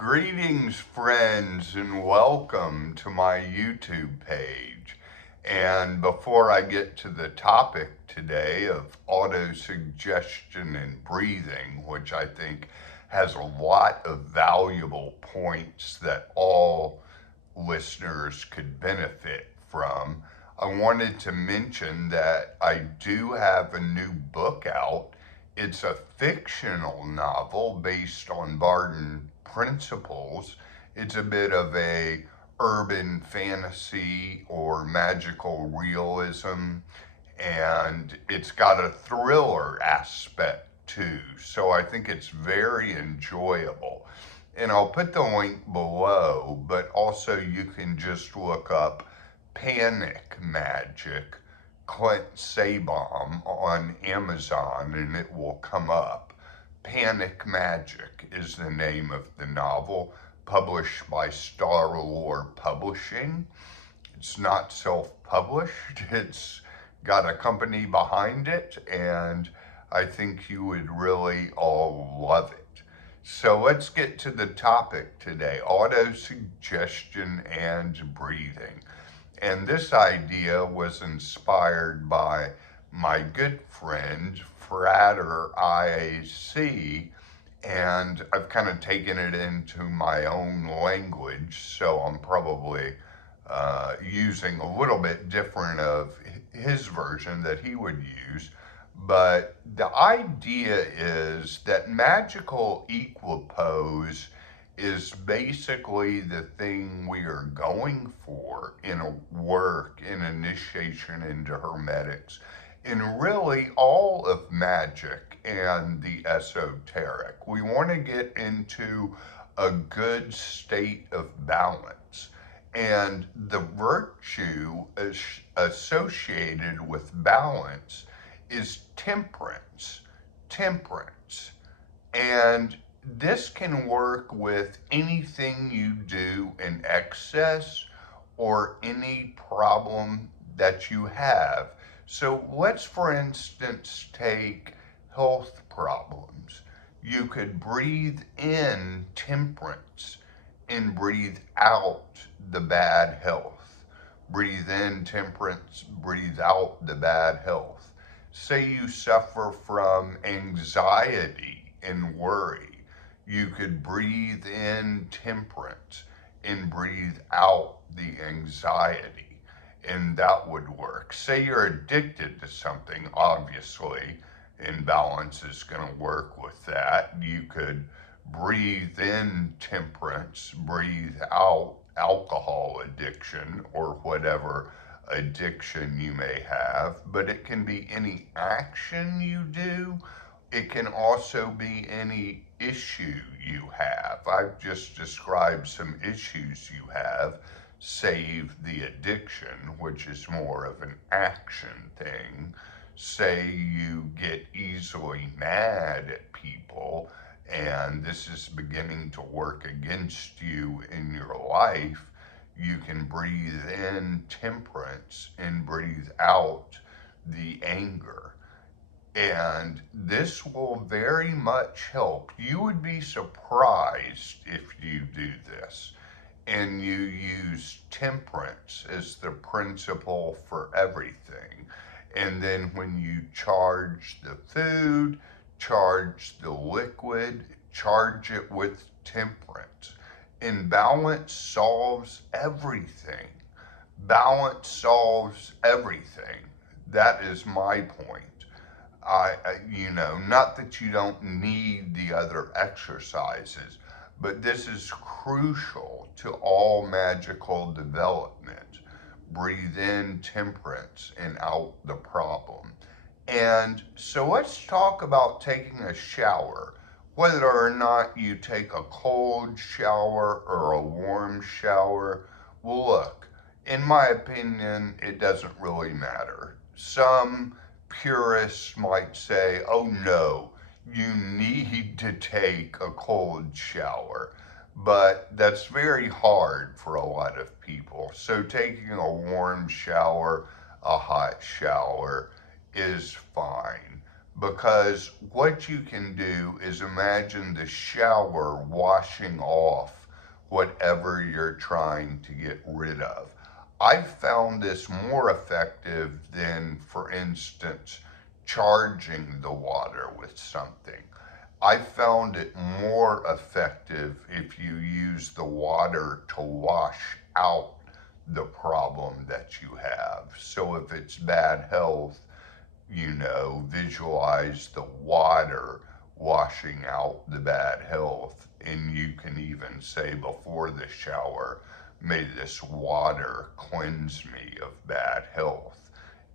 Greetings, friends, and welcome to my YouTube page. And before I get to the topic today of autosuggestion and breathing, which I think has a lot of valuable points that all listeners could benefit from, I wanted to mention that I do have a new book out. It's a fictional novel based on Barton principles. It's a bit of a urban fantasy or magical realism, and it's got a thriller aspect too. So I think it's very enjoyable. And I'll put the link below, but also you can just look up Panic Magic Clint Sabom on Amazon and it will come up. Panic Magic is the name of the novel, published by Star Lore Publishing. It's not self-published, it's got a company behind it, and I think you would really all love it. So let's get to the topic today, autosuggestion and breathing. And this idea was inspired by my good friend, Frater IAC, and I've kind of taken it into my own language, so I'm probably using a little bit different of his version that he would use. But the idea is that magical equipoise is basically the thing we are going for in a work, in initiation into hermetics, in really all of magic and the esoteric. We want to get into a good state of balance. And the virtue associated with balance is temperance. Temperance. And this can work with anything you do in excess or any problem that you have. So let's, for instance, take health problems. You could breathe in temperance and breathe out the bad health. Breathe in temperance, breathe out the bad health. Say you suffer from anxiety and worry. You could breathe in temperance and breathe out the anxiety, and that would work. Say you're addicted to something, obviously, and balance is going to work with that. You could breathe in temperance, breathe out alcohol addiction or whatever addiction you may have, but it can be any action you do. It can also be any issue you have. I've just described some issues you have, save the addiction, which is more of an action thing. Say you get easily mad at people and this is beginning to work against you in your life, you can breathe in temperance and breathe out the anger. And this will very much help. You would be surprised if you do this and you use temperance as the principle for everything. And then when you charge the food, charge the liquid, charge it with temperance. And balance solves everything. Balance solves everything. That is my point. Not that you don't need the other exercises, but this is crucial to all magical development. Breathe in temperance and out the problem. And so let's talk about taking a shower. Whether or not you take a cold shower or a warm shower, well, look, in my opinion, it doesn't really matter. Some purists might say, oh no, you need to take a cold shower. But that's very hard for a lot of people. So taking a warm shower, a hot shower is fine. Because what you can do is imagine the shower washing off whatever you're trying to get rid of. I found this more effective than, for instance, charging the water with something. I found it more effective if you use the water to wash out the problem that you have. So if it's bad health, visualize the water washing out the bad health. And you can even say before the shower, may this water cleanse me of bad health,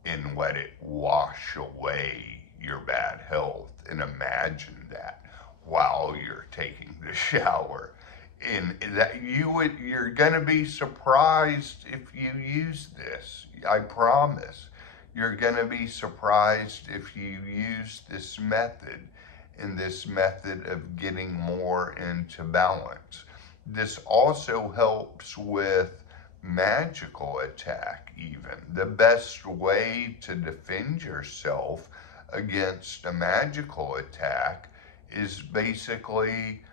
and let it wash away your bad health. And imagine that while you're taking the shower. And that you're gonna be surprised if you use this. I promise. You're gonna be surprised if you use this method, in this method of getting more into balance. This also helps with magical attack even. The best way to defend yourself against a magical attack is basically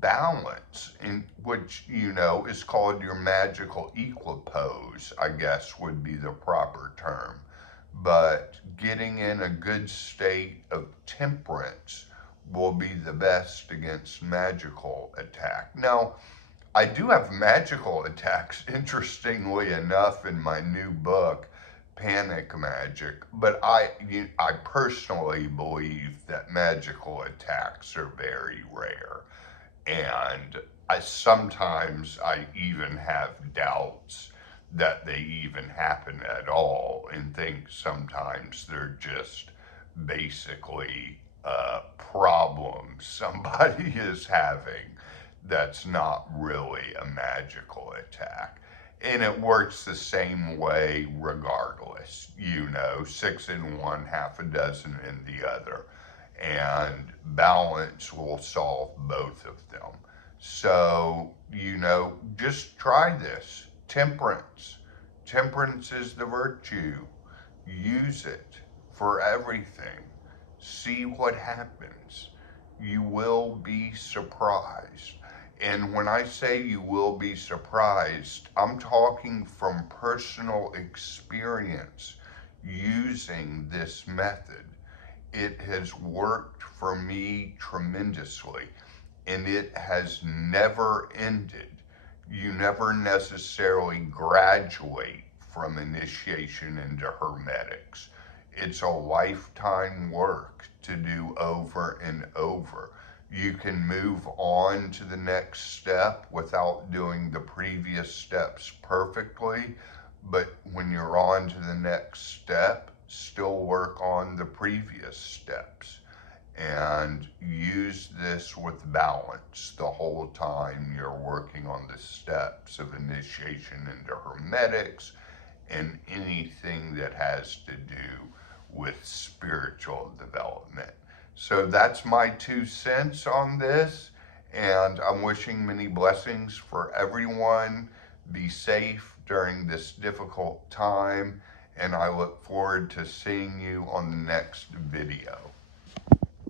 balance, in which is called your magical equipoise, I guess would be the proper term. But getting in a good state of temperance will be the best against magical attack. Now, I do have magical attacks, interestingly enough, in my new book, Panic Magic, but I personally believe that magical attacks are very rare. And I even have doubts that they even happen at all, and think sometimes they're just basically a problem somebody is having that's not really a magical attack. And it works the same way regardless, 6 in one, half a dozen in the other. And balance will solve both of them. So, just try this. Temperance. Temperance is the virtue. Use it for everything. See what happens. You will be surprised. And when I say you will be surprised, I'm talking from personal experience using this method. It has worked for me tremendously, and it has never ended. You never necessarily graduate from initiation into hermetics. It's a lifetime work to do over and over. You can move on to the next step without doing the previous steps perfectly, but when you're on to the next step, still work on the previous steps. And use this with balance the whole time you're working on the steps of initiation into hermetics and anything that has to do with spiritual development. So that's my 2 cents on this, and I'm wishing many blessings for everyone. Be safe during this difficult time, and I look forward to seeing you on the next video.